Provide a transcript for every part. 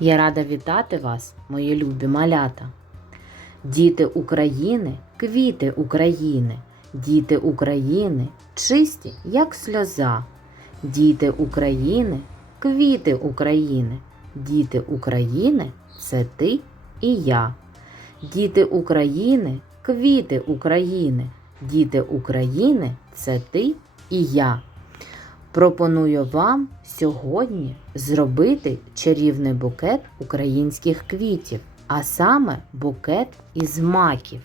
Я рада вітати вас, мої любі малята. Діти України, квіти України, діти України, чисті, як сльоза. Діти України, квіти України, діти України це ти і я. Діти України, квіти України, діти України це ти і я. Пропоную вам сьогодні зробити чарівний букет українських квітів, а саме букет із маків.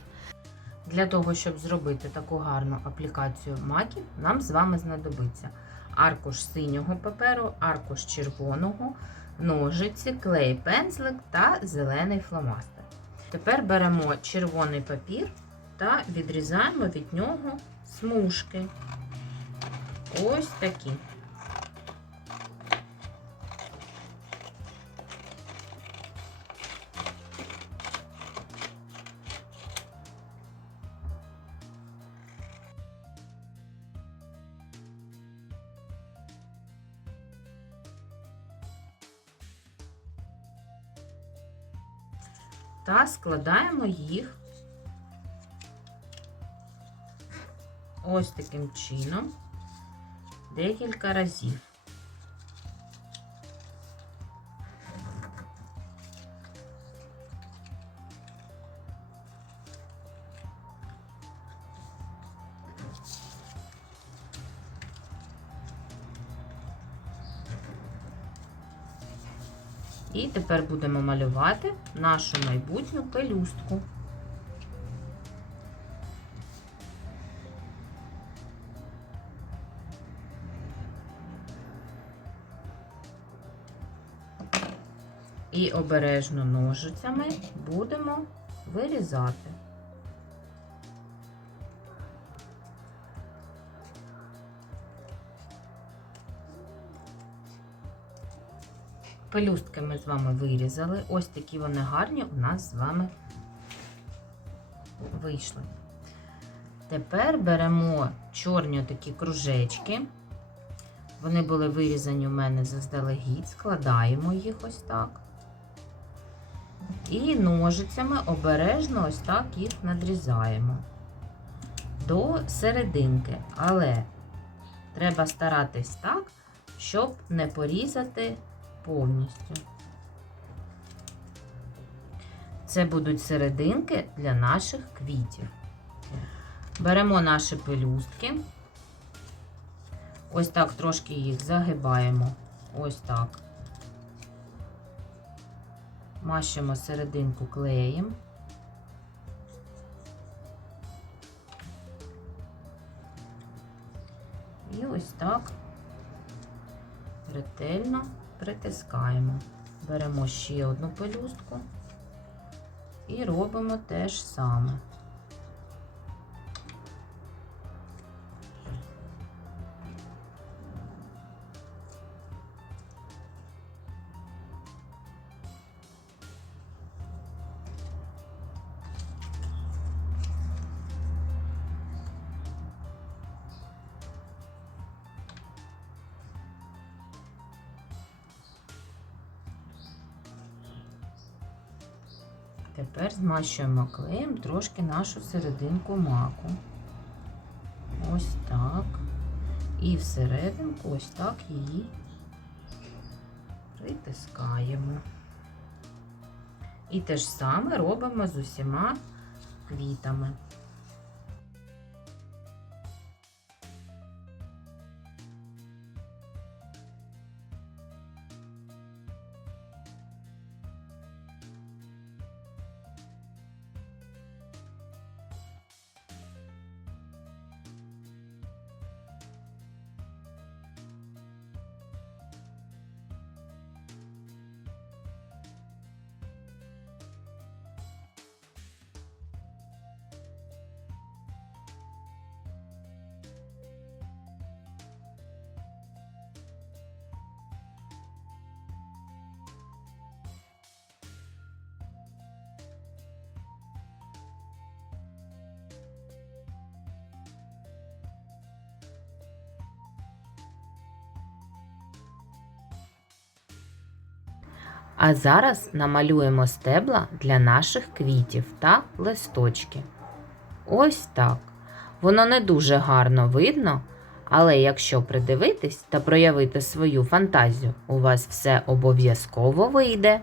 Для того, щоб зробити таку гарну аплікацію маків, нам з вами знадобиться аркуш синього паперу, аркуш червоного, ножиці, клей пензлик та зелений фломастер. Тепер беремо червоний папір та відрізаємо від нього смужки. Ось такі. Та складаємо їх ось таким чином декілька разів. І тепер будемо малювати нашу майбутню пелюстку. І обережно ножицями будемо вирізати. Пелюстки ми з вами вирізали. Ось такі вони гарні у нас з вами вийшли. Тепер беремо чорні такі кружечки. Вони були вирізані у мене заздалегідь, складаємо їх ось так. І ножицями обережно ось так їх надрізаємо до серединки. Але треба старатись так, щоб не порізати повністю. Це будуть серединки для наших квітів. Беремо наші пелюстки. Ось так трошки їх загибаємо. Ось так. Мащимо серединку клеєм. І ось так ретельно притискаємо. Беремо ще одну пелюстку і робимо те ж саме. Тепер змащуємо клеєм трошки нашу серединку маку. Ось так. І всерединку ось так її притискаємо. І те ж саме робимо з усіма квітами. А зараз намалюємо стебла для наших квітів та листочки. Ось так. Воно не дуже гарно видно, але якщо придивитись та проявити свою фантазію, у вас все обов'язково вийде.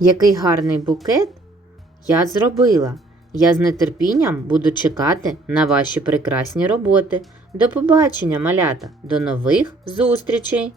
Який гарний букет я зробила. Я з нетерпінням буду чекати на ваші прекрасні роботи. До побачення, малята, до нових зустрічей!